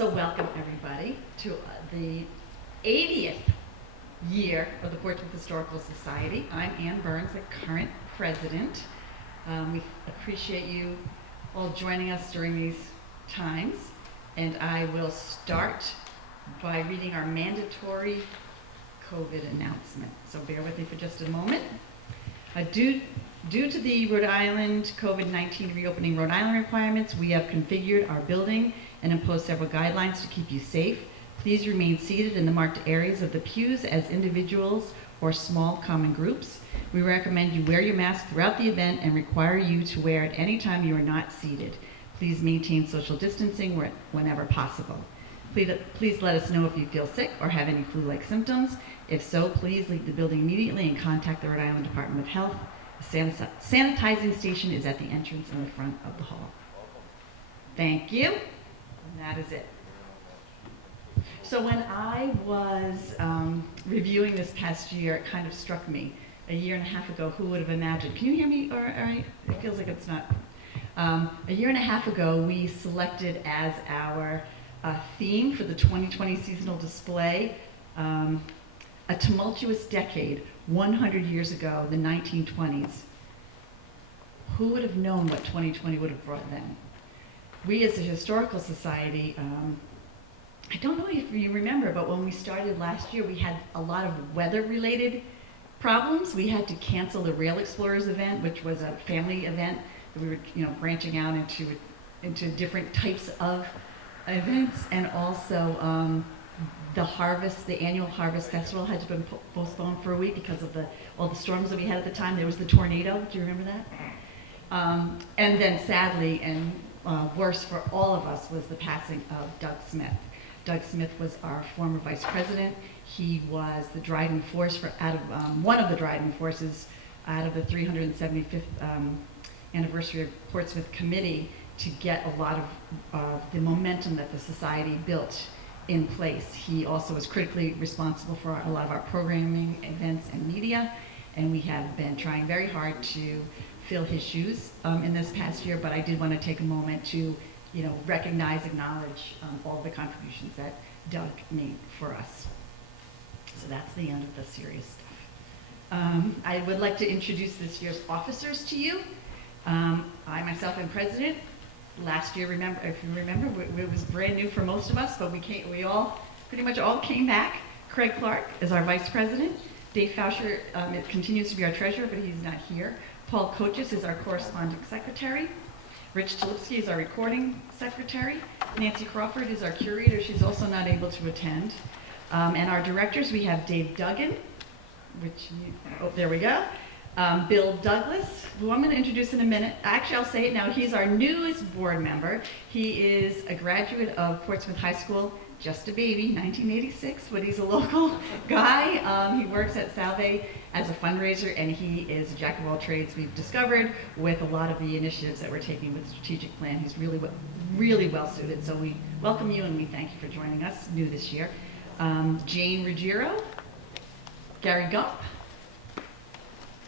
So welcome everybody to the 80th year of the Portsmouth Historical Society. I'm Ann Burns, the current president. We appreciate you all joining us during these times. And I will start by reading our mandatory COVID announcement. So bear with me for just a moment. Due to the Rhode Island COVID-19 reopening Rhode Island requirements, we have configured our building and imposed several guidelines to keep you safe. Please remain seated in the marked areas of the pews as individuals or small common groups. We recommend you wear your mask throughout the event and require you to wear it anytime you are not seated. Please maintain social distancing whenever possible. Please let us know if you feel sick or have any flu-like symptoms. If so, please leave the building immediately and contact the Rhode Island Department of Health. The sanitizing station is at the entrance in the front of the hall. Thank you. And that is it. So when I was reviewing this past year, it kind of struck me. A year and a half ago, who would have imagined? Can you hear me? All right? It feels like it's not. A year and a half ago, we selected as our theme for the 2020 seasonal display, a tumultuous decade, 100 years ago, the 1920s. Who would have known what 2020 would have brought then? We as a historical society, I don't know if you remember, but when we started last year, we had a lot of weather-related problems. We had to cancel the Rail Explorers event, which was a family event that we were, branching out into different types of events, and also the annual Harvest Festival had to be postponed for a week because of all the storms that we had at the time. There was the tornado. Do you remember that? And then sadly, and worse for all of us, was the passing of Doug Smith. Doug Smith was our former vice president. He was the driving force one of the driving forces out of the 375th anniversary of Portsmouth Committee to get a lot of the momentum that the society built in place. He also was critically responsible for a lot of our programming, events, and media, and we have been trying very hard to fill his shoes in this past year, but I did want to take a moment to recognize, acknowledge all the contributions that Doug made for us. So that's the end of the serious stuff. I would like to introduce this year's officers to you. I myself am president. Last year, if you remember, it was brand new for most of us, but we all pretty much all came back. Craig Clark is our vice president. Dave Fauscher continues to be our treasurer, but he's not here. Paul Coaches is our corresponding secretary. Rich Talipsky is our recording secretary. Nancy Crawford is our curator. She's also not able to attend. And our directors, we have Dave Duggan, there we go. Bill Douglas, who I'm going to introduce in a minute. Actually, I'll say it now. He's our newest board member. He is a graduate of Portsmouth High School, just a baby, 1986, but he's a local guy. He works at Salve as a fundraiser, and he is a jack of all trades, we've discovered, with a lot of the initiatives that we're taking with the strategic plan. He's really well suited. So we welcome you and we thank you for joining us new this year. Jane Ruggiero, Gary Gump,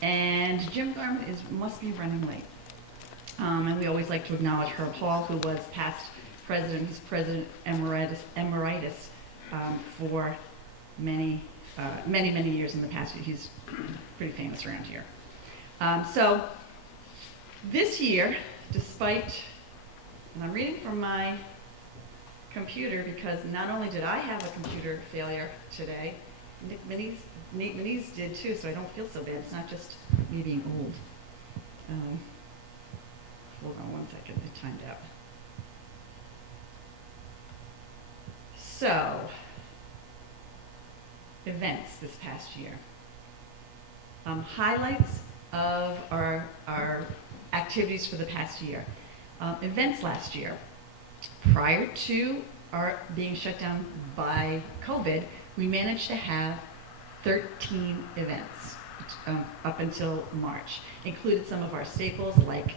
and Jim Garment must be running late. And we always like to acknowledge Herb Hall, who was past president, who's president emeritus for many years in the past. He's pretty famous around here. So this year, despite, and I'm reading from my computer because not only did I have a computer failure today, Nate Minnie's did too, so I don't feel so bad. It's not just me being old. Hold on one second, it timed out. So, events this past year. Highlights of our activities for the past year. Events last year. Prior to our being shut down by COVID, we managed to have 13 events up until March. Included some of our staples like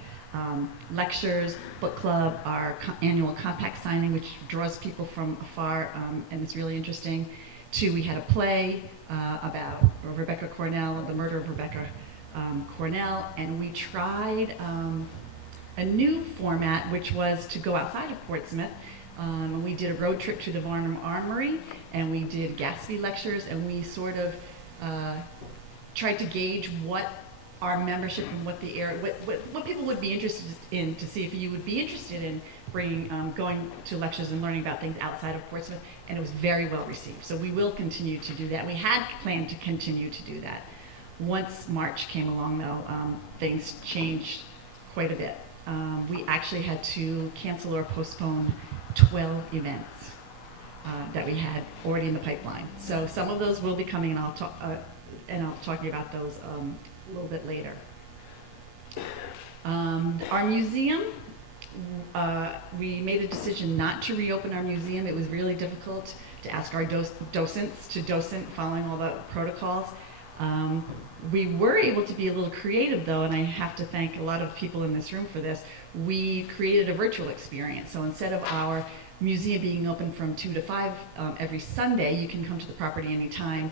lectures, book club, our annual compact signing, which draws people from afar, and it's really interesting. We had a play about Rebecca Cornell, the murder of Rebecca Cornell, and we tried a new format, which was to go outside of Portsmouth And we did a road trip to the Varnum Armory, and we did Gatsby lectures, and we sort of tried to gauge what our membership and what the area, what people would be interested in, to see if you would be interested in bringing, going to lectures and learning about things outside of Portsmouth, and it was very well received. So we will continue to do that. We had planned to continue to do that. Once March came along, though, things changed quite a bit. We actually had to cancel or postpone 12 events that we had already in the pipeline. So some of those will be coming, and I'll talk about those a little bit later. Our museum, we made a decision not to reopen our museum. It was really difficult to ask our docents to docent following all the protocols. We were able to be a little creative, though, and I have to thank a lot of people in this room for this. We created a virtual experience. So instead of our museum being open from 2 to 5 every Sunday, you can come to the property anytime,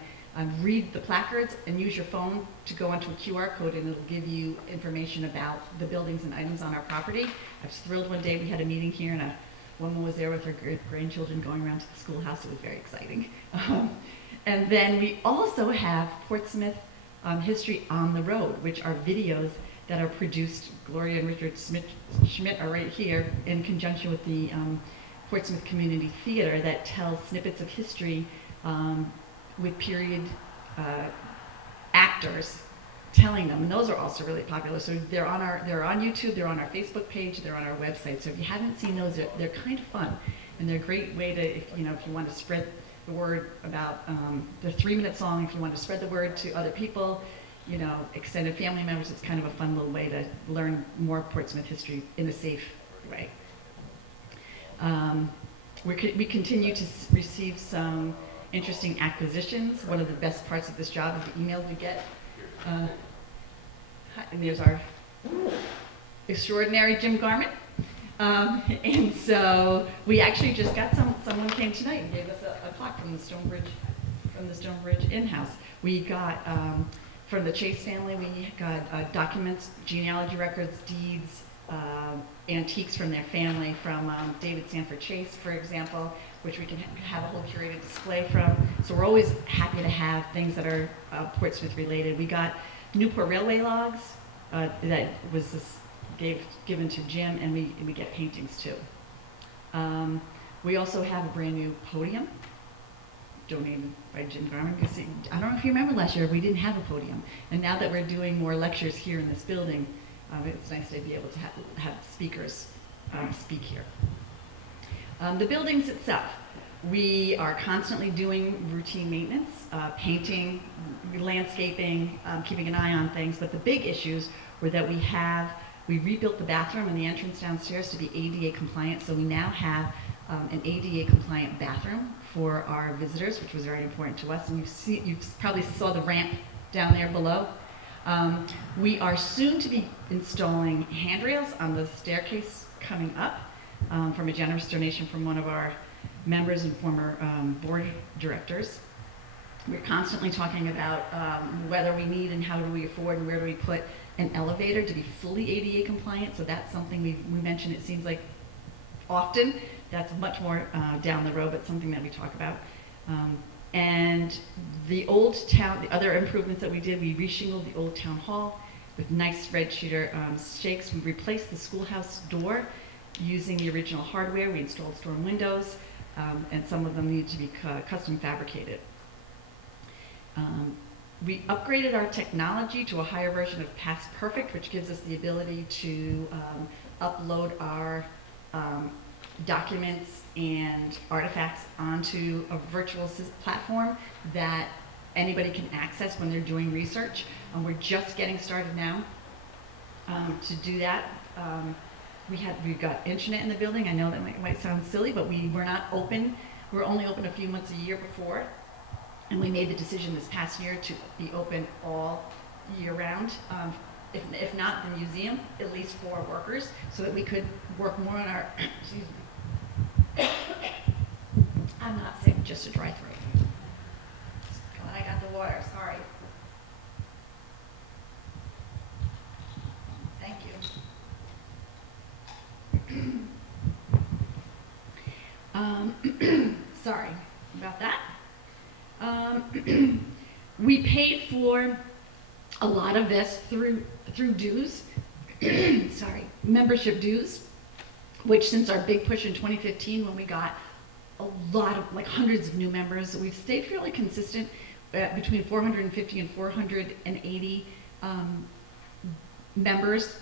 read the placards, and use your phone to go onto a QR code, and it'll give you information about the buildings and items on our property. I was thrilled one day we had a meeting here, and a woman was there with her grandchildren going around to the schoolhouse. It was very exciting. And then we also have Portsmouth History on the Road, which are videos that are produced. Gloria and Richard Schmidt are right here in conjunction with the Portsmouth Community Theater that tells snippets of history with period actors telling them, and those are also really popular. So they're on YouTube, they're on our Facebook page, they're on our website. So if you haven't seen those, they're kind of fun, and they're a great way to, if you want to spread the word about the 3-minute song, if you want to spread the word to other people, extended family members. It's kind of a fun little way to learn more Portsmouth history in a safe way. We continue to receive some interesting acquisitions. One of the best parts of this job is the emails we get. And there's our extraordinary Jim Garment. And so we actually just got someone came tonight and gave us a plaque from the Stonebridge in-house. We got, from the Chase family, we got documents, genealogy records, deeds, antiques from their family, from David Sanford Chase, for example, which we can have a whole curated display from. So we're always happy to have things that are Portsmouth related. We got Newport Railway logs that was given to Jim, and we get paintings too. We also have a brand new podium donated by Jim Garman. I don't know if you remember last year, we didn't have a podium. And now that we're doing more lectures here in this building, it's nice to be able to have speakers speak here. The buildings itself, we are constantly doing routine maintenance, painting, landscaping, keeping an eye on things, but the big issues were that we rebuilt the bathroom and the entrance downstairs to be ADA compliant, so we now have an ADA compliant bathroom for our visitors, which was very important to us, and you probably saw the ramp down there below. We are soon to be installing handrails on the staircase coming up from a generous donation from one of our members and former board directors. We're constantly talking about whether we need and how do we afford and where do we put an elevator to be fully ADA compliant. So that's something we mentioned, it seems like often. That's much more down the road, but something that we talk about. And the old town, the other improvements that we did, we reshingled the old town hall with nice red cedar shakes. We replaced the schoolhouse door using the original hardware. We installed storm windows, and some of them needed to be custom fabricated. We upgraded our technology to a higher version of Past Perfect, which gives us the ability to upload our documents and artifacts onto a virtual platform that anybody can access when they're doing research. We're just getting started now to do that. We've got internet in the building. I know that might sound silly, but we're not open. We're only open a few months a year before, and we made the decision this past year to be open all year round. If not the museum, at least for workers, so that we could work more on our, excuse me. I'm not sick, just a dry throat. Glad I got the water, sorry. Thank you. We paid for a lot of this through dues, sorry, membership dues, which since our big push in 2015 when we got a lot of, like hundreds of new members, we've stayed fairly consistent between 450 and 480 members,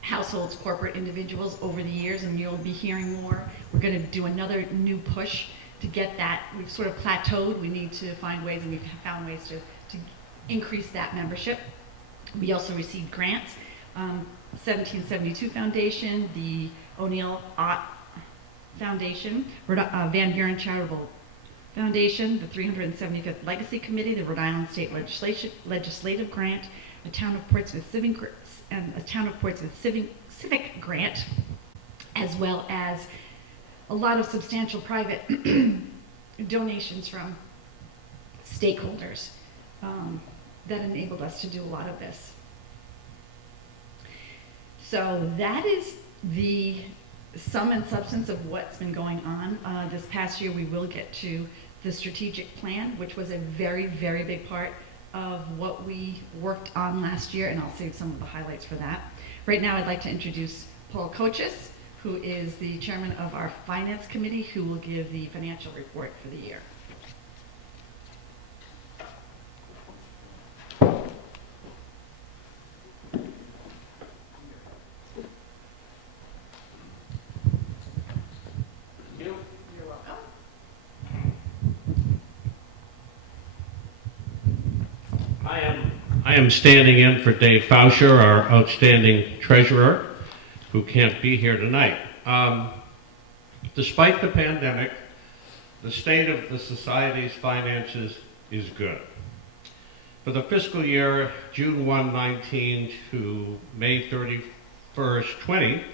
households, corporate individuals over the years, and you'll be hearing more. We're going to do another new push to get that. We've sort of plateaued. We need to find ways, and we've found ways to increase that membership. We also received grants. 1772 Foundation, the O'Neill Ott Foundation, Van Buren Charitable Foundation, the 375th Legacy Committee, the Rhode Island State Legislative Grant, a Town of Portsmouth Civic Grant, as well as a lot of substantial private donations from stakeholders that enabled us to do a lot of this. So that is the sum and substance of what's been going on. This past year we will get to the strategic plan, which was a very, very big part of what we worked on last year, and I'll save some of the highlights for that. Right now I'd like to introduce Paul Coaches, who is the chairman of our finance committee, who will give the financial report for the year. I am standing in for Dave Fauscher, our outstanding treasurer, who can't be here tonight. Despite the pandemic, the state of the Society's finances is good. For the fiscal year June 1, 19 to May 31st, 20,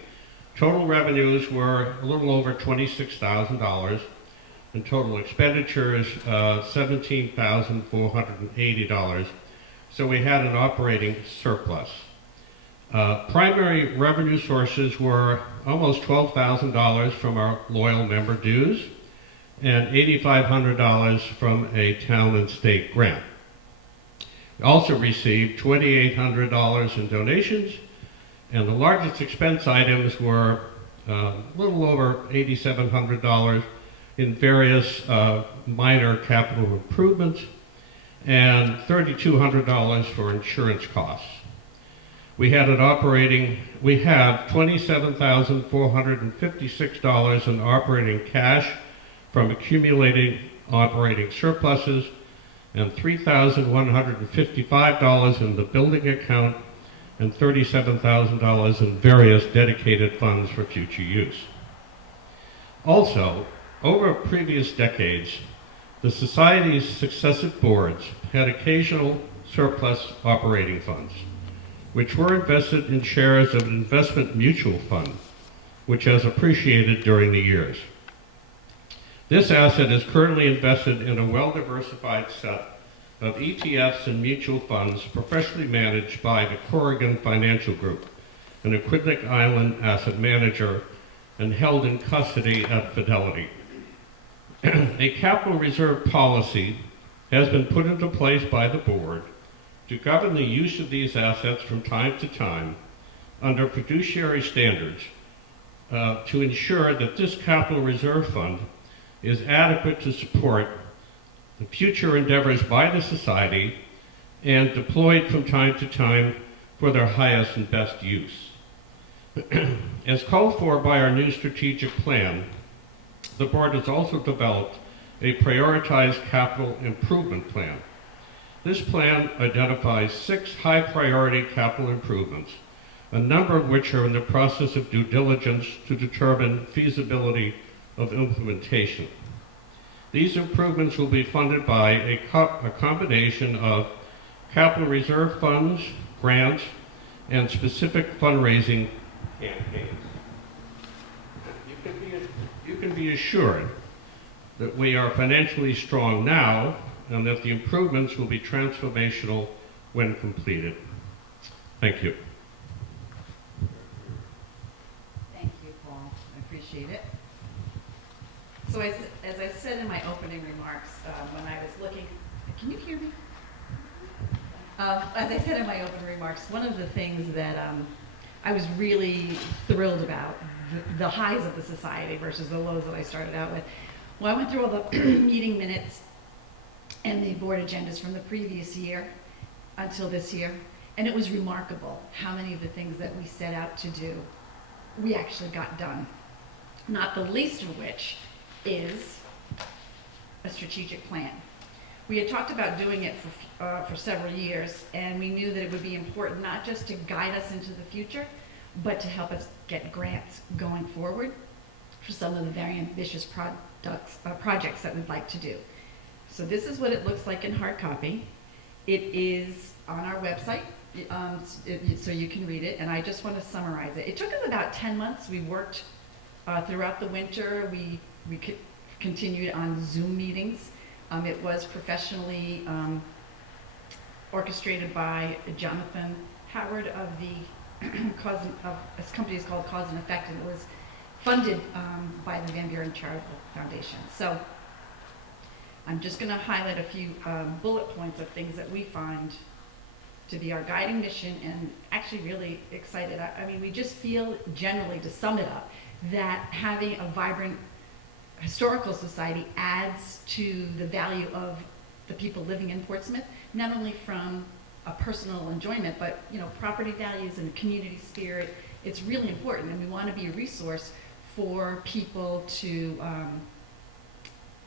total revenues were a little over $26,000 and total expenditures $17,480. So we had an operating surplus. Primary revenue sources were almost $12,000 from our loyal member dues and $8,500 from a town and state grant. We also received $2,800 in donations, and the largest expense items were a little over $8,700 in various minor capital improvements and $3,200 for insurance costs. We have $27,456 in operating cash from accumulating operating surpluses and $3,155 in the building account and $37,000 in various dedicated funds for future use. Also, over previous decades, the Society's successive boards had occasional surplus operating funds, which were invested in shares of an investment mutual fund, which has appreciated during the years. This asset is currently invested in a well-diversified set of ETFs and mutual funds professionally managed by the Corrigan Financial Group, an Aquidneck Island asset manager, and held in custody at Fidelity. A capital reserve policy has been put into place by the board to govern the use of these assets from time to time under fiduciary standards to ensure that this capital reserve fund is adequate to support the future endeavors by the Society and deployed from time to time for their highest and best use. As called for by our new strategic plan, the board has also developed a prioritized capital improvement plan. This plan identifies 6 high-priority capital improvements, a number of which are in the process of due diligence to determine feasibility of implementation. These improvements will be funded by a combination of capital reserve funds, grants, and specific fundraising campaigns. You can be assured that we are financially strong now and that the improvements will be transformational when completed. Thank you. Thank you, Paul. I appreciate it. So as I said in my opening remarks, when I was looking, can you hear me? As I said in my opening remarks, one of the things that I was really thrilled about, the highs of the society versus the lows that I started out with. Well, I went through all the meeting minutes and the board agendas from the previous year until this year, and it was remarkable how many of the things that we set out to do, we actually got done. Not the least of which is a strategic plan. We had talked about doing it for several years, and we knew that it would be important not just to guide us into the future, but to help us get grants going forward for some of the very ambitious projects that we'd like to do. So this is what it looks like in hard copy. It is on our website, so you can read it, and I just want to summarize it. It took us about 10 months. We worked throughout the winter. We continued on Zoom meetings. It was professionally orchestrated by Jonathan Howard of the this company is called Cause and Effect, and it was funded by the Van Buren Charitable Foundation. So I'm just going to highlight a few bullet points of things that we find to be our guiding mission, and actually really excited. I mean, we just feel generally, to sum it up, that having a vibrant historical society adds to the value of the people living in Portsmouth, not only from a personal enjoyment, but property values and community spirit. It's really important, and we want to be a resource for people to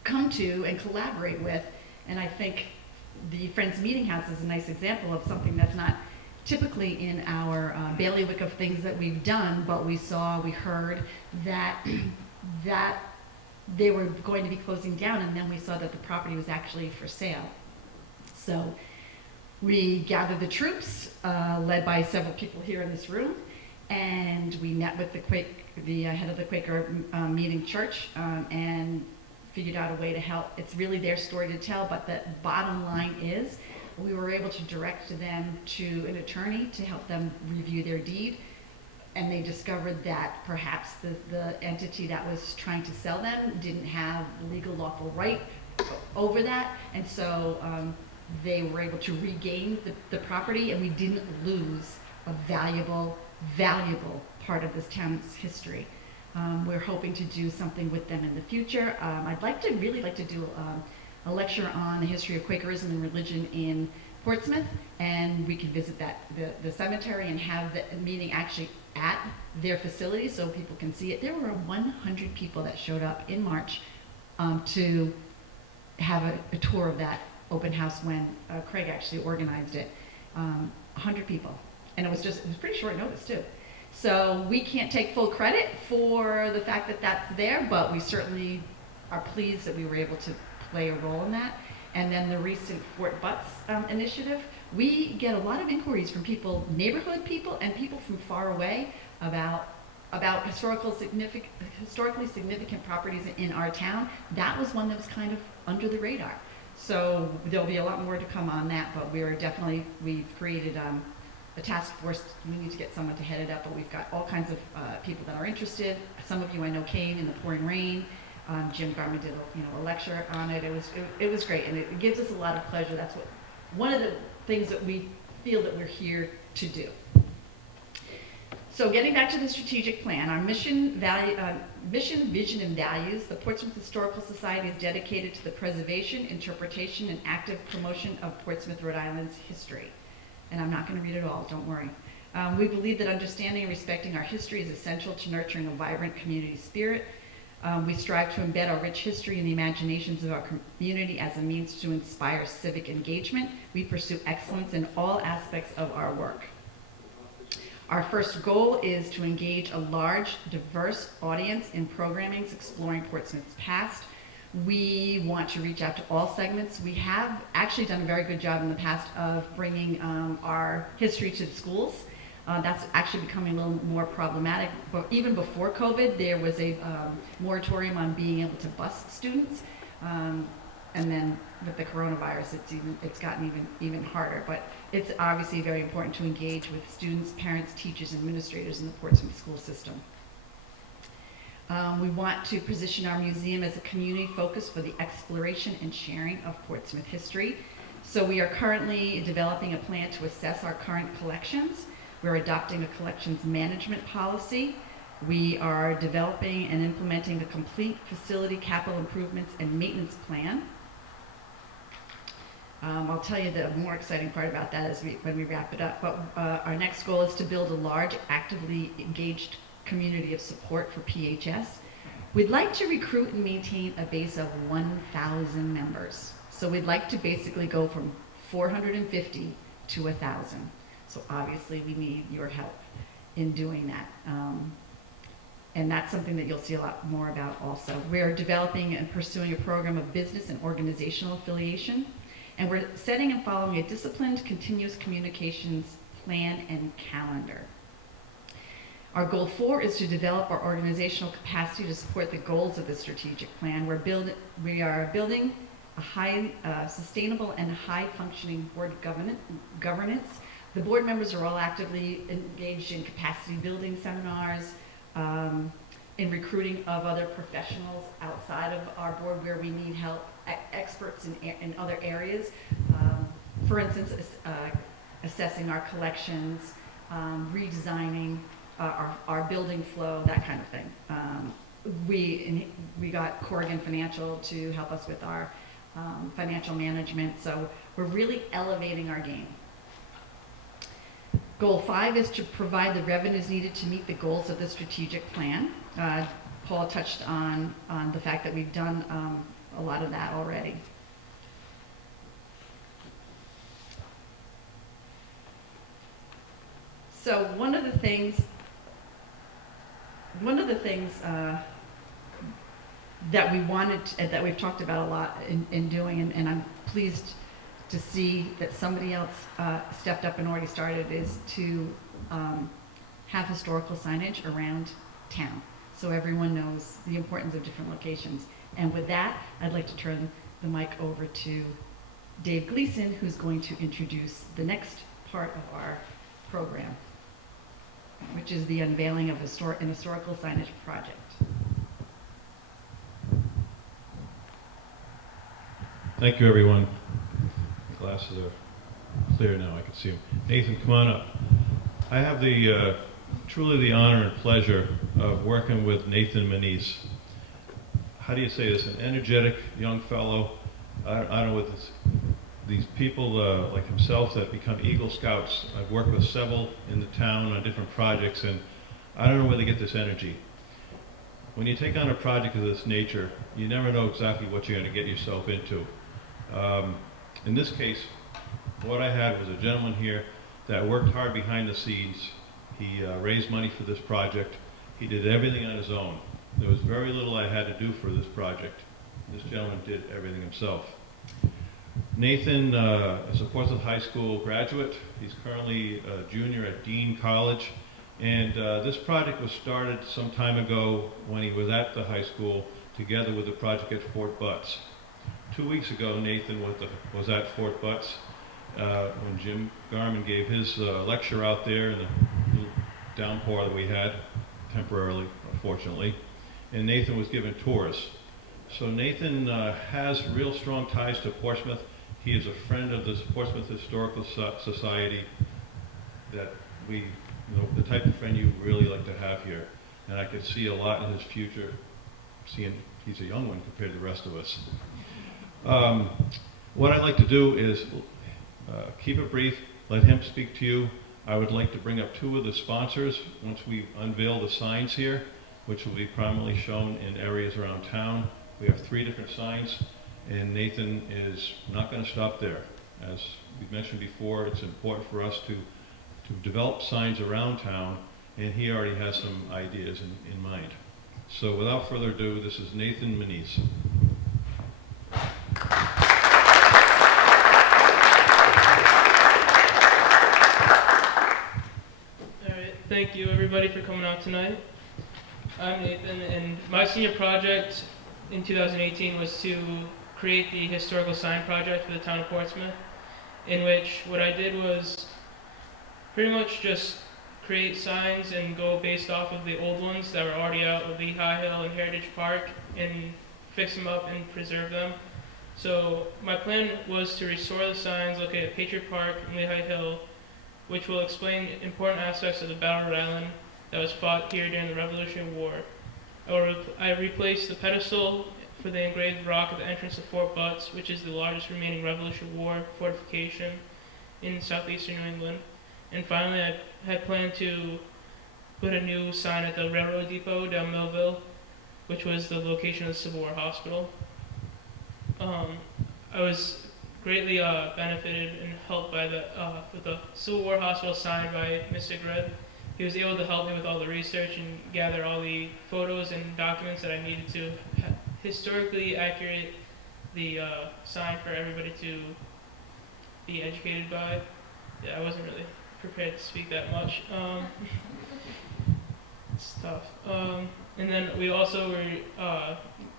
come to and collaborate with. And I think the Friends Meeting House is a nice example of something that's not typically in our bailiwick of things that we've done, but we heard that they were going to be closing down, and then we saw that the property was actually for sale. So we gathered the troops, led by several people here in this room, and we met with the head of the Quaker meeting church, and figured out a way to help. It's really their story to tell, but the bottom line is we were able to direct them to an attorney to help them review their deed, and they discovered that perhaps the entity that was trying to sell them didn't have legal lawful right over that, and so they were able to regain the property, and we didn't lose a valuable part of this town's history. We're hoping to do something with them in the future. I'd really like to do a lecture on the history of Quakerism and religion in Portsmouth, and we could visit the cemetery and have the meeting actually at their facility so people can see it. There were 100 people that showed up in March to have a tour of that open house when Craig actually organized it. 100 people, and it was pretty short notice too. So we can't take full credit for the fact that that's there, but we certainly are pleased that we were able to play a role in that. And then the recent Fort Butts initiative, we get a lot of inquiries from people, neighborhood people, and people from far away about historically significant properties in our town. That was one that was kind of under the radar. So there'll be a lot more to come on that, but we've created a task force. We need to get someone to head it up, but we've got all kinds of people that are interested. Some of you I know came in the pouring rain. Jim Garman did a lecture on it. It was great, and it gives us a lot of pleasure. That's one of the things that we feel that we're here to do. So getting back to the strategic plan, our mission, vision, and values, the Portsmouth Historical Society is dedicated to the preservation, interpretation, and active promotion of Portsmouth, Rhode Island's history. And I'm not going to read it all, don't worry. We believe that understanding and respecting our history is essential to nurturing a vibrant community spirit. We strive to embed our rich history in the imaginations of our community as a means to inspire civic engagement. We pursue excellence in all aspects of our work. Our first goal is to engage a large, diverse audience in programmings exploring Portsmouth's past. We want to reach out to all segments. We have actually done a very good job in the past of bringing our history to the schools. That's actually becoming a little more problematic. But even before COVID, there was a moratorium on being able to bus students. And then with the coronavirus, it's gotten even harder. But it's obviously very important to engage with students, parents, teachers, administrators in the Portsmouth school system. We want to position our museum as a community focus for the exploration and sharing of Portsmouth history. So we are currently developing a plan to assess our current collections. We're adopting a collections management policy. We are developing and implementing a complete facility capital improvements and maintenance plan. I'll tell you the more exciting part about that when we wrap it up. But our next goal is to build a large, actively engaged community of support for PHS. We'd like to recruit and maintain a base of 1,000 members. So we'd like to basically go from 450 to 1,000. So obviously we need your help in doing that. And that's something that you'll see a lot more about also. We're developing and pursuing a program of business and organizational affiliation. And we're setting and following a disciplined, continuous communications plan and calendar. Our goal 4 is to develop our organizational capacity to support the goals of the strategic plan. We are building a high, sustainable and high-functioning board governance. The board members are all actively engaged in capacity building seminars, in recruiting of other professionals outside of our board where we need help, experts in other areas. For instance, assessing our collections, redesigning our building flow, that kind of thing. We got Corrigan Financial to help us with our financial management, so we're really elevating our game. Goal 5 is to provide the revenues needed to meet the goals of the strategic plan. Paul touched on the fact that we've done a lot of that already. So one of the things that we wanted that we've talked about a lot in doing, and I'm pleased to see that somebody else stepped up and already started, is to have historical signage around town so everyone knows the importance of different locations. And with that, I'd like to turn the mic over to Dave Gleason, who's going to introduce the next part of our program, which is the unveiling of an historical signage project. Thank you, everyone. The glasses are clear now, I can see them. Nathan, come on up. I have truly the honor and pleasure of working with Nathan Manise. How do you say this? An energetic young fellow. I don't know what these people like himself that become Eagle Scouts. I've worked with several in the town on different projects, and I don't know where they get this energy. When you take on a project of this nature, you never know exactly what you're going to get yourself into. In this case, what I had was a gentleman here that worked hard behind the scenes. He raised money for this project. He did everything on his own. There was very little I had to do for this project. This gentleman did everything himself. Nathan is a Portsmouth High School graduate. He's currently a junior at Dean College. And this project was started some time ago when he was at the high school together with the project at Fort Butts. 2 weeks ago, Nathan was at Fort Butts when Jim Garman gave his lecture out there in the little downpour that we had, temporarily, unfortunately. And Nathan was given tours. So Nathan has real strong ties to Portsmouth. He is a friend of the Portsmouth Historical Society, that the type of friend you really like to have here. And I could see a lot in his future, seeing he's a young one compared to the rest of us. What I'd like to do is keep it brief, let him speak to you. I would like to bring up 2 of the sponsors once we unveil the signs here, which will be prominently shown in areas around town. We have 3 different signs, and Nathan is not going to stop there. As we've mentioned before, it's important for us to develop signs around town, and he already has some ideas in mind. So without further ado, this is Nathan Manise. Alright, thank you everybody for coming out tonight. I'm Nathan, and my senior project in 2018 was to create the historical sign project for the town of Portsmouth, in which what I did was pretty much just create signs and go based off of the old ones that were already out of Lehigh Hill and Heritage Park and fix them up and preserve them. So my plan was to restore the signs located at Patriot Park and Lehigh Hill, which will explain important aspects of the Battle of Rhode Island that was fought here during the Revolutionary War. I replaced the pedestal for the engraved rock at the entrance to Fort Butts, which is the largest remaining Revolutionary War fortification in southeastern New England. And finally, I had planned to put a new sign at the railroad depot down Millville, which was the location of the Civil War Hospital. I was greatly benefited and helped by with the Civil War Hospital sign by Mr. Gribb. He was able to help me with all the research and gather all the photos and documents that I needed to historically accurate the sign for everybody to be educated by. Yeah, I wasn't really prepared to speak that much. It's tough. And then we also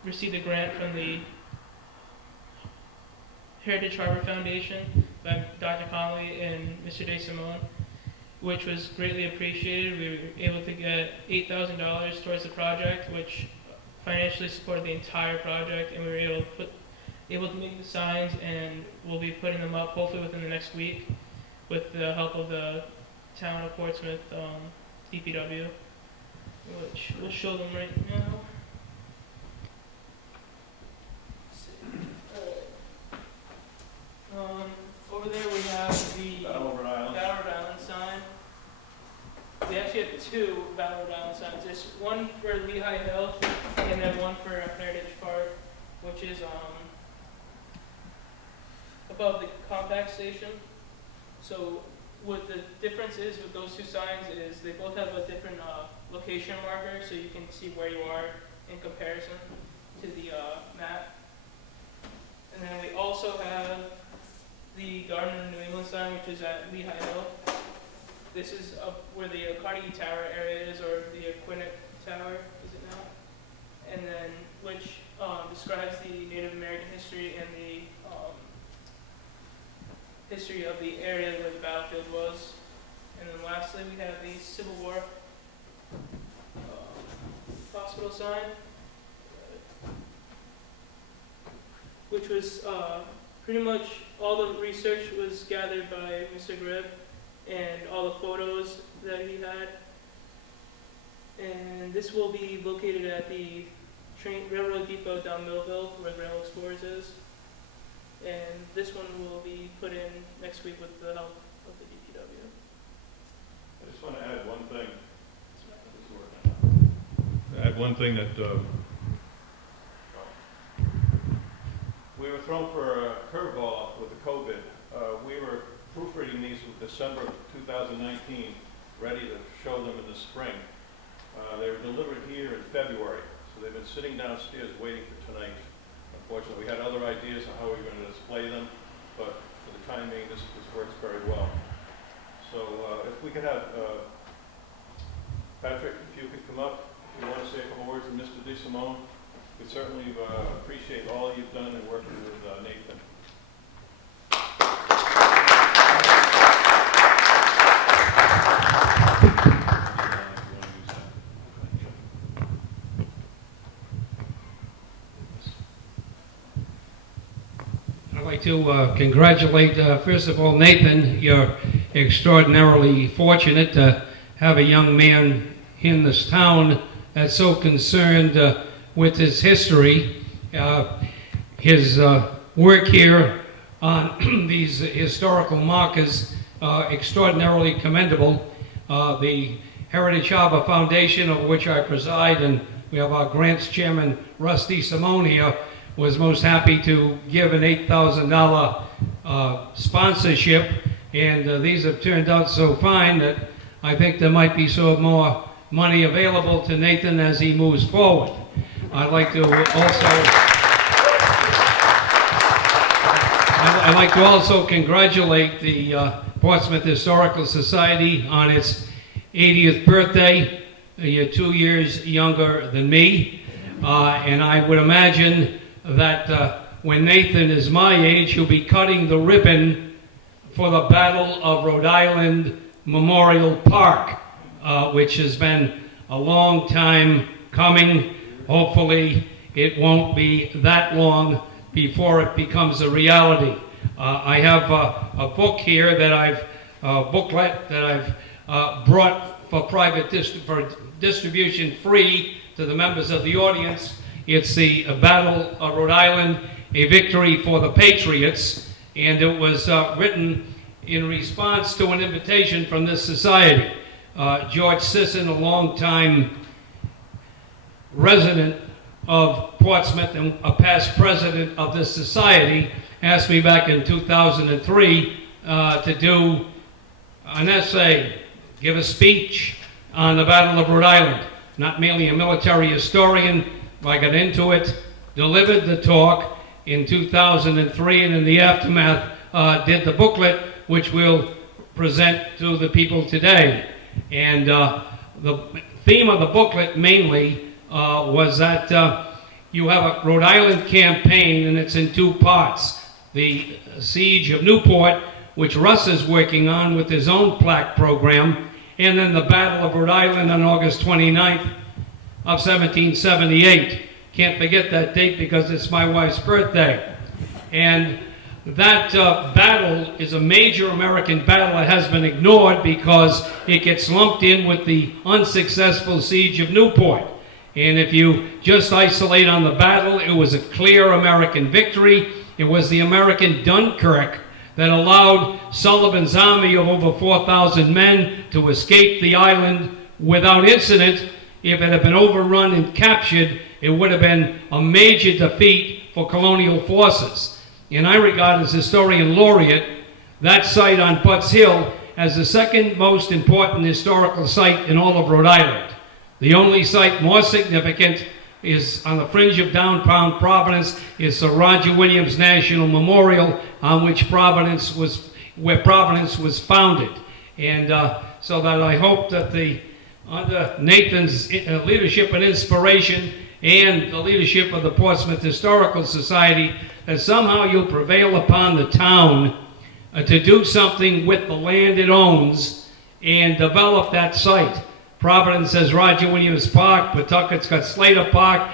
received a grant from the Heritage Harbor Foundation by Dr. Connolly and Mr. DeSimone, which was greatly appreciated. We were able to get $8,000 towards the project, which financially supported the entire project, and we were able to make the signs, and we'll be putting them up hopefully within the next week with the help of the town of Portsmouth DPW, which we'll show them right now. Over there we have the Battle of Rhode Island. Battle of Rhode Island sign. We actually have two Battle of Rhode Island signs. There's one for Lehigh Hill and then one for Heritage Park, which is above the compact station. So what the difference is with those two signs is they both have a different location marker, so you can see where you are in comparison to the map. And then we also have the Garden of New England sign, which is at Lehigh Hill. This is up where the Carnegie Tower area is, or the Aquinic Tower, is it now? And then, which describes the Native American history and the history of the area where the battlefield was. And then lastly, we have the Civil War hospital sign, which was pretty much all the research was gathered by Mr. Gribb and all the photos that he had. And this will be located at the railroad depot down Millville, where Rail Explorers is. And this one will be put in next week with the help of the DPW. I just want to add one thing. Add one thing that we were thrown for a curveball with the COVID. We were proofreading these in December of 2019, ready to show them in the spring. They were delivered here in February, so they've been sitting downstairs waiting for tonight. Unfortunately, we had other ideas on how we were going to display them, but for the time being, this works very well. So if we could have Patrick, if you could come up, if you want to say a couple words to Mr. DeSimone. We certainly appreciate all you've done in working with Nathan. I'd like to congratulate, first of all, Nathan. You're extraordinarily fortunate to have a young man in this town that's so concerned with his history. His work here on these historical markers extraordinarily commendable. The Heritage Harbor Foundation, of which I preside, and we have our grants chairman, Russ DeSimone here, was most happy to give an $8,000 sponsorship, and these have turned out so fine that I think there might be some more money available to Nathan as he moves forward. I'd like to also congratulate the Portsmouth Historical Society on its 80th birthday. You're 2 years younger than me, and I would imagine that when Nathan is my age, he'll be cutting the ribbon for the Battle of Rhode Island Memorial Park, which has been a long time coming. Hopefully it won't be that long before it becomes a reality. I have a book here that booklet that I've brought for private for distribution free to the members of the audience. It's the Battle of Rhode Island, a victory for the Patriots, and it was written in response to an invitation from this society. George Sisson, a longtime resident of Portsmouth and a past president of this society, asked me back in 2003 to do an essay, give a speech on the Battle of Rhode Island. Not merely a military historian, I got into it, delivered the talk in 2003, and in the aftermath did the booklet, which we'll present to the people today. And the theme of the booklet mainly was that you have a Rhode Island campaign, and it's in two parts. The siege of Newport, which Russ is working on with his own plaque program, and then the Battle of Rhode Island on August 29th of 1778. Can't forget that date because it's my wife's birthday. And that battle is a major American battle that has been ignored because it gets lumped in with the unsuccessful siege of Newport. And if you just isolate on the battle, it was a clear American victory. It was the American Dunkirk that allowed Sullivan's army of over 4,000 men to escape the island without incident. If it had been overrun and captured, it would have been a major defeat for colonial forces. And I regard as historian laureate that site on Butts Hill as the second most important historical site in all of Rhode Island. The only site more significant is on the fringe of downtown Providence is the Roger Williams National Memorial, on which where Providence was founded. And so that I hope that under Nathan's leadership and inspiration and the leadership of the Portsmouth Historical Society, that somehow you'll prevail upon the town to do something with the land it owns and develop that site. Providence has Roger Williams Park, Pawtucket's got Slater Park,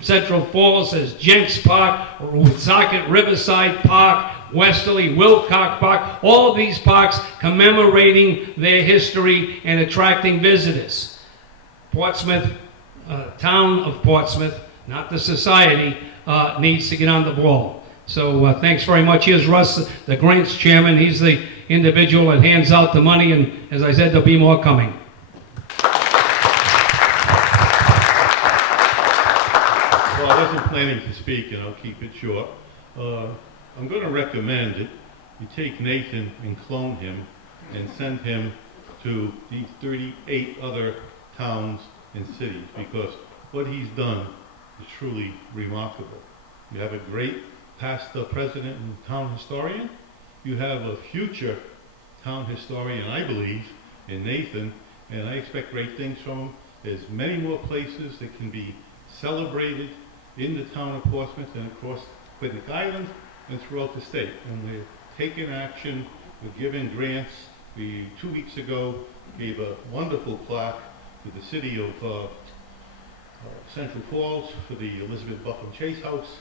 Central Falls has Jenks Park, Woonsocket Riverside Park, Westerly, Wilcox Park, all these parks commemorating their history and attracting visitors. Portsmouth, town of Portsmouth, not the society, needs to get on the ball. So thanks very much. Here's Russ, the grants chairman. He's the individual that hands out the money, and as I said, there'll be more coming. Well, I wasn't planning to speak, and I'll keep it short. I'm going to recommend that you take Nathan and clone him and send him to these 38 other towns and cities, because what he's done is truly remarkable. You have a great past president and town historian. You have a future town historian, I believe, in Nathan, and I expect great things from him. There's many more places that can be celebrated in the town of Portsmouth and across Quinnipiac Island and throughout the state. And we're taking action, we're giving grants. We, 2 weeks ago, gave a wonderful plaque to the city of Central Falls for the Elizabeth Buffum Chase House.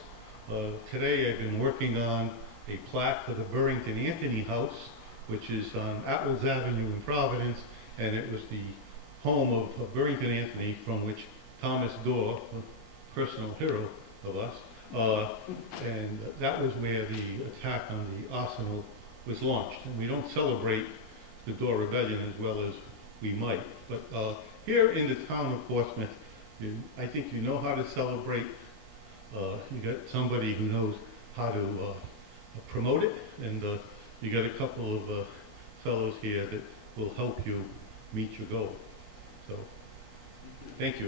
Today I've been working on a plaque for the Burrington Anthony House, which is on Atwells Avenue in Providence, and it was the home of Burrington Anthony, from which Thomas Dorr, a personal hero of us, and that was where the attack on the arsenal was launched. And we don't celebrate the Dorr Rebellion as well as we might, but here in the town of Portsmouth, I think you know how to celebrate. You got somebody who knows how to promote it, and you got a couple of fellows here that will help you meet your goal. So, thank you.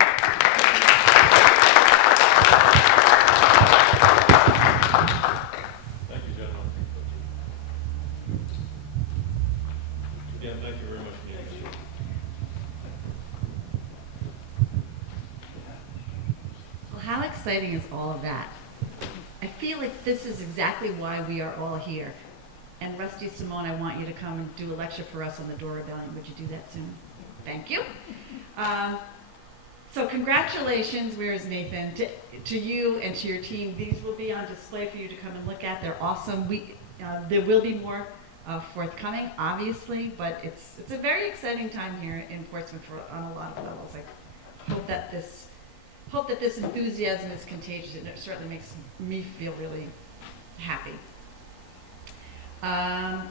Thank you, gentlemen. Yeah, thank you very much. Well, how exciting is all of that? I feel like this is exactly why we are all here. And Rusty Simone, I want you to come and do a lecture for us on the Dorr Rebellion. Would you do that soon? Thank you. So congratulations, where's Nathan, to you and to your team. These will be on display for you to come and look at. They're awesome. There will be more forthcoming, obviously, but it's a very exciting time here in Portsmouth on a lot of levels. I hope that this enthusiasm is contagious, and it certainly makes me feel really happy.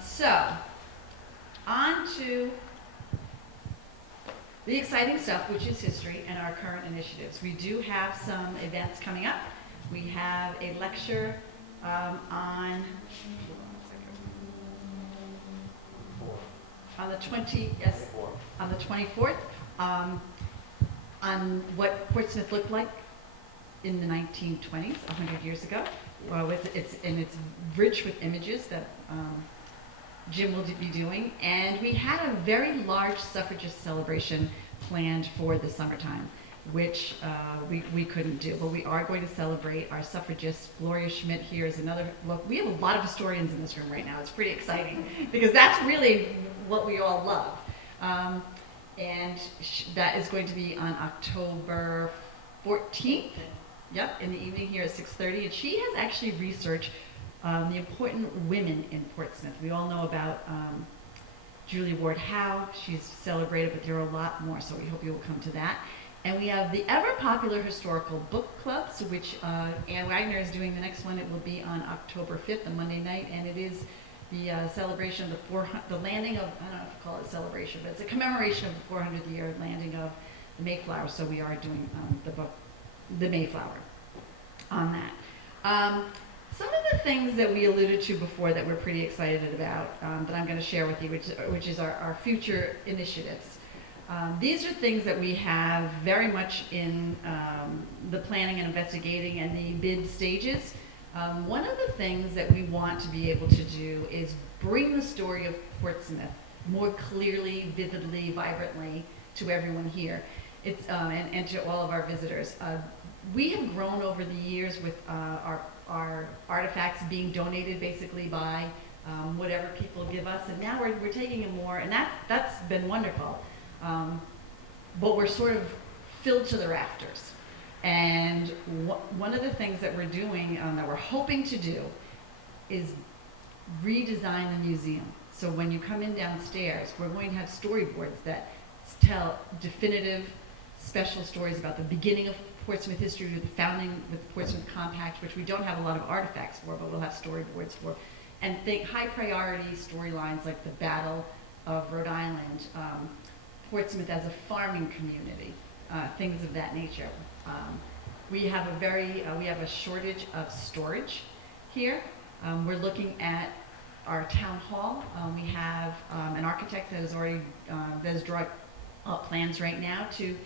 So, on to the exciting stuff, which is history and our current initiatives. We do have some events coming up. We have a lecture on the 24th on what Portsmouth looked like in the 1920s, 100 years ago. Well, it's rich with images that Jim will be doing, and we had a very large suffragist celebration planned for the summertime, which we couldn't do, but we are going to celebrate our suffragists. Gloria Schmidt here is another look. We have a lot of historians in this room right now. It's pretty exciting because that's really what we all love. And that is going to be on October 14th, yep, in the evening here at 6:30, and she has actually researched the important women in Portsmouth. We all know about Julia Ward Howe. She's celebrated, but there are a lot more, so we hope you will come to that. And we have the ever-popular historical book clubs, which Ann Wagner is doing the next one. It will be on October 5th, a Monday night, and it is the celebration of the landing of, I don't know if you call it a celebration, but it's a commemoration of the 400th year landing of the Mayflower, so we are doing the book, The Mayflower, on that. Some of the things that we alluded to before that we're pretty excited about, that I'm going to share with you, which is our future initiatives. These are things that we have very much in the planning and investigating and the bid stages. One of the things that we want to be able to do is bring the story of Portsmouth more clearly, vividly, vibrantly to everyone here. It's and to all of our visitors. We have grown over the years with our artifacts being donated basically by whatever people give us, and now we're taking it more, and that's been wonderful. But we're sort of filled to the rafters. And one of the things that we're doing, that we're hoping to do, is redesign the museum. So when you come in downstairs, we're going to have storyboards that tell definitive, special stories about the beginning of Portsmouth history, with the founding, with the Portsmouth Compact, which we don't have a lot of artifacts for, but we'll have storyboards for. And think high priority storylines like the Battle of Rhode Island, Portsmouth as a farming community, things of that nature. We have a shortage of storage here. We're looking at our town hall. We have an architect that is already that is drawing up plans right now to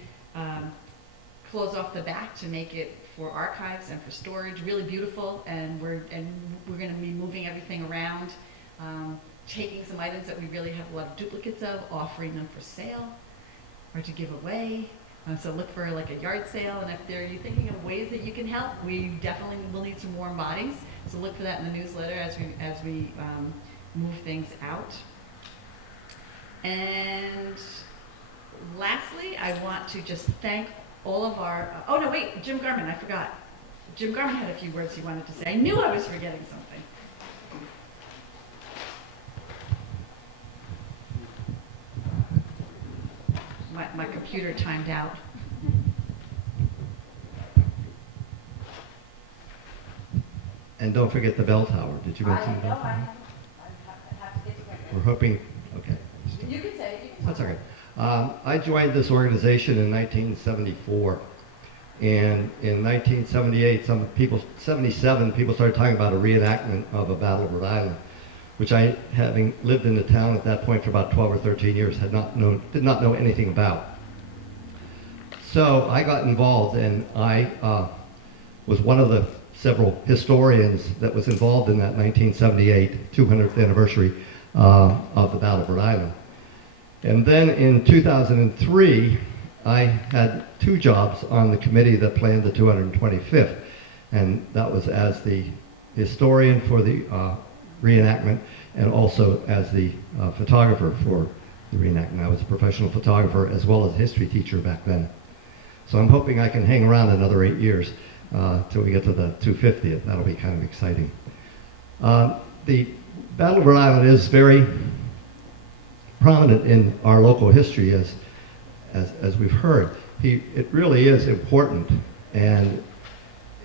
close off the back to make it for archives and for storage. Really beautiful, and we're going to be moving everything around, taking some items that we really have a lot of duplicates of, offering them for sale or to give away. So look for like a yard sale, and if you're thinking of ways that you can help, we definitely will need some more bodies. So look for that in the newsletter as we move things out. And lastly, I want to just thank all of our. Oh no, wait, Jim Garman, I forgot. Jim Garman had a few words he wanted to say. I knew I was forgetting something. My computer timed out. And don't forget the bell tower. Did you mention the bell tower? I have to get to it. We're hoping, okay. You can say it. That's okay. I joined this organization in 1974. And in 1978, 77 people started talking about a reenactment of a Battle of Rhode Island, which I, having lived in the town at that point for about 12 or 13 years, did not know anything about. So I got involved, and I was one of the several historians that was involved in that 1978 200th anniversary of the Battle of Rhode Island. And then in 2003, I had two jobs on the committee that planned the 225th, and that was as the historian for the reenactment, and also as the photographer for the reenactment. I was a professional photographer as well as a history teacher back then. So I'm hoping I can hang around another 8 years till we get to the 250th. That'll be kind of exciting. The Battle of Rhode Island is very prominent in our local history, as we've heard. It really is important, and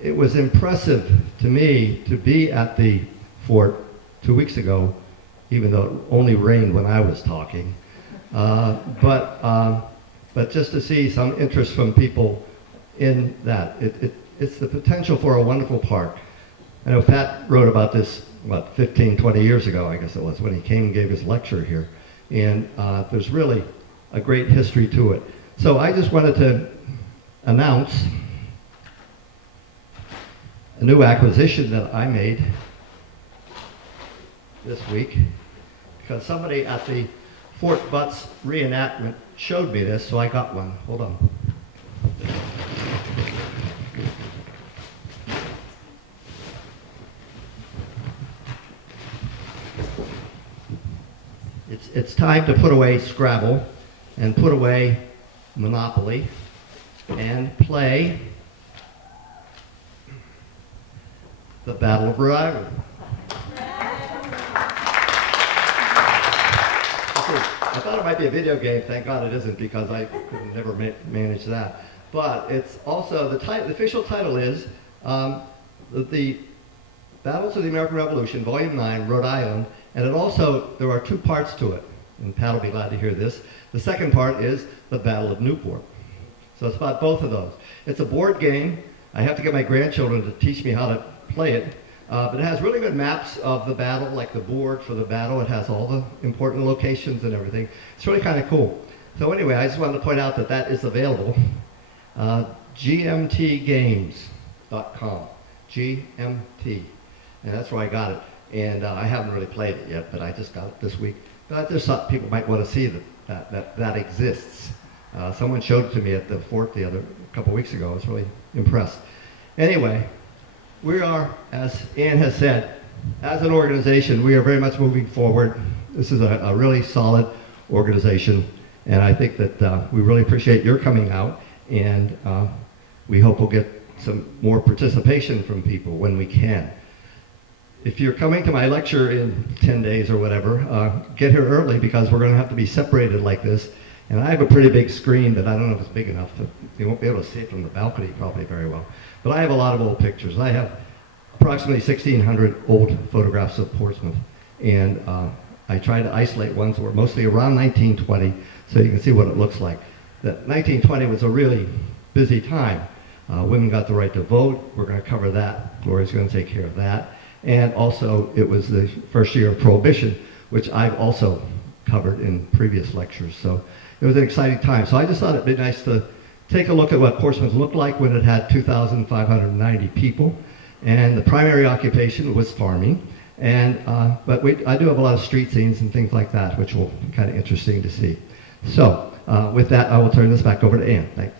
it was impressive to me to be at the fort 2 weeks ago, even though it only rained when I was talking. But just to see some interest from people in that, it's the potential for a wonderful park. I know Pat wrote about this, 15, 20 years ago, I guess it was, when he came and gave his lecture here. And there's really a great history to it. So I just wanted to announce a new acquisition that I made this week, because somebody at the Fort Butts reenactment showed me this, so I got one. Hold on. It's time to put away Scrabble and put away Monopoly and play the Battle of Rhode Island. I thought it might be a video game. Thank God it isn't, because I could never manage that. But it's also, the official title is the Battles of the American Revolution, Volume 9, Rhode Island. And it also, there are 2 parts to it. And Pat will be glad to hear this. The second part is the Battle of Newport. So it's about both of those. It's a board game. I have to get my grandchildren to teach me how to play it. But it has really good maps of the battle, like the board for the battle. It has all the important locations and everything. It's really kind of cool. So anyway, I just wanted to point out that that is available. GMTgames.com. GMT. And that's where I got it. And I haven't really played it yet, but I just got it this week. But I just thought people might want to see that exists. Someone showed it to me at the fort a couple weeks ago. I was really impressed. Anyway, we are, as Ann has said, as an organization, we are very much moving forward. This is a really solid organization, and I think that we really appreciate your coming out, and we hope we'll get some more participation from people when we can. If you're coming to my lecture in 10 days or whatever, get here early, because we're going to have to be separated like this. And I have a pretty big screen that I don't know if it's big enough you won't be able to see it from the balcony probably very well. But I have a lot of old pictures. I have approximately 1,600 old photographs of Portsmouth. And I try to isolate ones that were mostly around 1920, so you can see what it looks like. That 1920 was a really busy time. Women got the right to vote. We're going to cover that. Gloria's going to take care of that. And also, it was the first year of Prohibition, which I've also covered in previous lectures. So it was an exciting time. So I just thought it'd be nice to take a look at what Portsmouth looked like when it had 2,590 people. And the primary occupation was farming. And, but I do have a lot of street scenes and things like that, which will be kind of interesting to see. So with that, I will turn this back over to Ann. Thanks.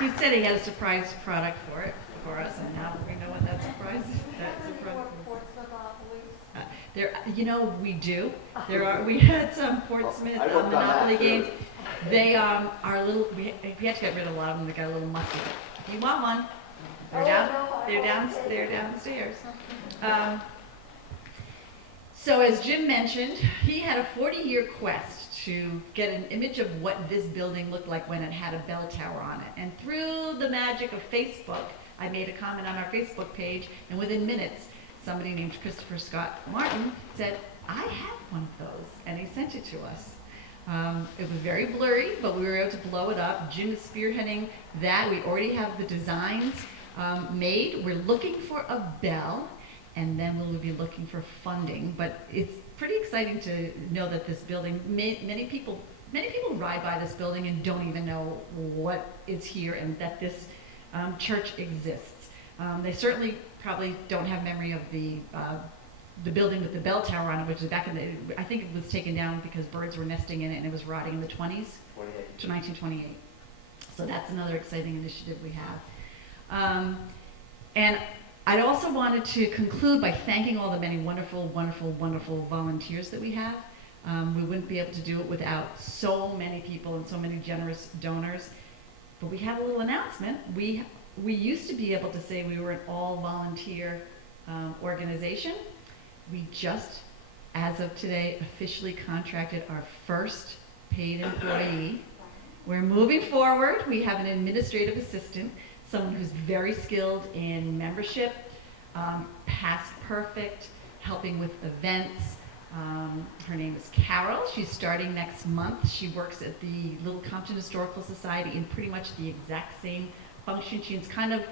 He said he had a surprise product for us, and now we know what that surprise is. We do. We had some Portsmouth Monopoly games. They are little. We had to get rid of a lot of them. They got a little musty. If you want one, they're downstairs. So as Jim mentioned, he had a 40-year quest to get an image of what this building looked like when it had a bell tower on it. And through the magic of Facebook, I made a comment on our Facebook page, and within minutes, somebody named Christopher Scott Martin said, I have one of those, and he sent it to us. It was very blurry, but we were able to blow it up. Jim is spearheading that. We already have the designs made. We're looking for a bell, and then we'll be looking for funding. But it's pretty exciting to know that this building, many people ride by this building and don't even know what is here and that this church exists. They certainly probably don't have memory of the building with the bell tower on it, which is back in the, I think it was taken down because birds were nesting in it and it was rotting in the 20s to 1928. So that's another exciting initiative we have. And I also wanted to conclude by thanking all the many wonderful, wonderful, wonderful volunteers that we have. We wouldn't be able to do it without so many people and so many generous donors. But we have a little announcement. We used to be able to say we were an all-volunteer organization. We just, as of today, officially contracted our first paid employee. We're moving forward. We have an administrative assistant, someone who's very skilled in membership, past perfect, helping with events. Her name is Carol. She's starting next month. She works at the Little Compton Historical Society in pretty much the exact same function. She's kind of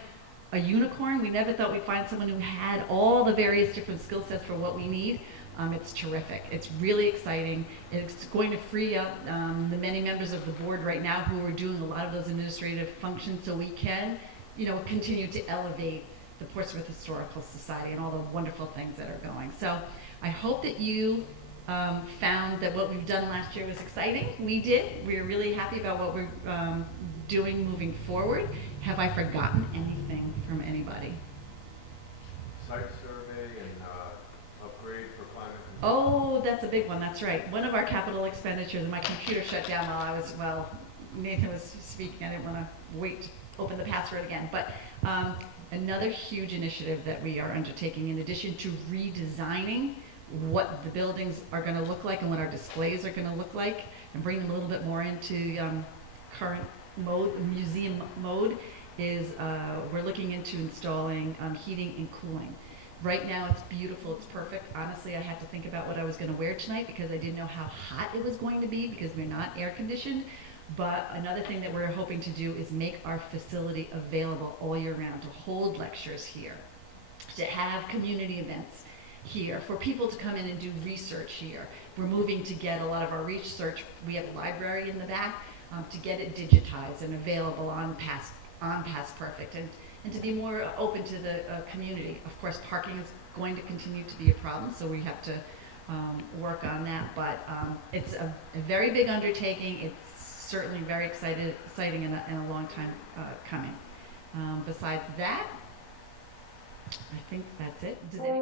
a unicorn. We never thought we'd find someone who had all the various different skill sets for what we need. It's terrific. It's really exciting. It's going to free up the many members of the board right now who are doing a lot of those administrative functions, so we can, continue to elevate the Portsmouth Historical Society and all the wonderful things that are going. So I hope that you found that what we've done last year was exciting. We did. We're really happy about what we're doing moving forward. Have I forgotten anything from anybody? Site survey and upgrade for climate control. Oh, that's a big one. That's right. One of our capital expenditures, and my computer shut down while Nathan was speaking. I didn't want to wait to open the password again. But another huge initiative that we are undertaking, in addition to redesigning what the buildings are going to look like and what our displays are going to look like, and bring them a little bit more into current mode, museum mode, is we're looking into installing heating and cooling. Right now it's beautiful, it's perfect. Honestly, I had to think about what I was going to wear tonight because I didn't know how hot it was going to be because we're not air conditioned. But another thing that we're hoping to do is make our facility available all year round, to hold lectures here, to have community events here, for people to come in and do research here. We're moving to get a lot of our research, we have a library in the back, to get it digitized and available on Past Perfect, and to be more open to the community. Of course, parking is going to continue to be a problem, so we have to work on that. But it's a very big undertaking. It's certainly very exciting and a long time coming. Besides that, I think that's it. Does any